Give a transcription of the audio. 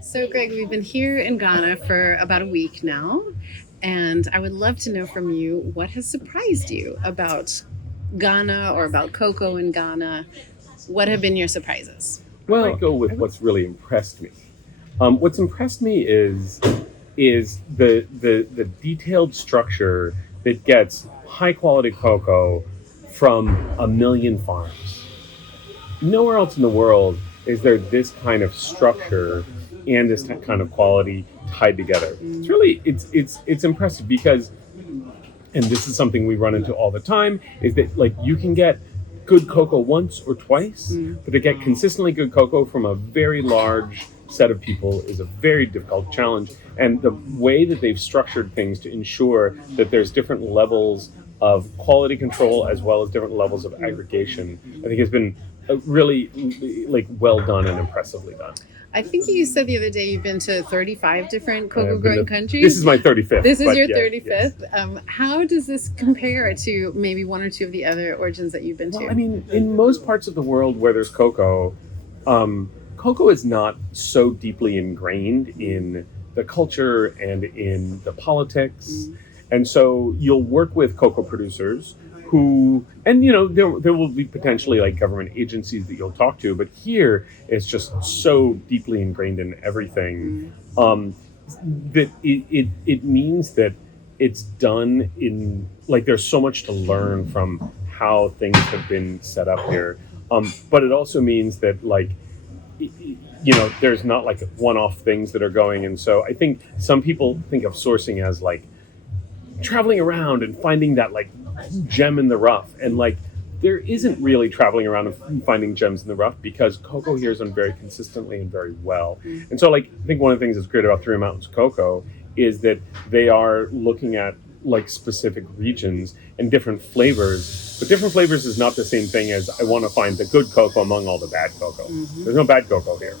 So, Greg, we've been here in Ghana for about a week now, and I would love to know from you what has surprised you about Ghana or about cocoa in Ghana. What have been your surprises? I might go with what's really impressed me. What's impressed me is the detailed structure that gets high quality cocoa from a million farms. Nowhere else in the world is there this kind of structure and this kind of quality tied together. It's impressive because, and this is something we run into all the time, is that like you can get good cocoa once or twice, but to get consistently good cocoa from a very large set of people is a very difficult challenge. And the way that they've structured things to ensure that there's different levels of quality control as well as different levels of aggregation, I think has been really like well done and impressively done. I think you said the other day you've been to 35 different cocoa I've been growing to- countries. This is my 35th. This is but your yeah, 35th. yes. How does this compare to maybe one or two of the other origins that you've been to? Well, I mean, in most parts of the world where there's cocoa, cocoa is not so deeply ingrained in the culture and in the politics. And so you'll work with cocoa producers who, and you know, there will be potentially like government agencies that you'll talk to, but here it's just so deeply ingrained in everything that it means that it's done in, like, there's so much to learn from how things have been set up here. But it also means that, like, you know, there's not like one-off things that are going. And so I think some people think of sourcing as like traveling around and finding that like gem in the rough. And like, there isn't really traveling around and finding gems in the rough because cocoa here is done very consistently and very well. And so like, I think one of the things that's great about Three Mountains Cocoa is that they are looking at like specific regions and different flavors. But different flavors is not the same thing as I want to find the good cocoa among all the bad cocoa. There's no bad cocoa here.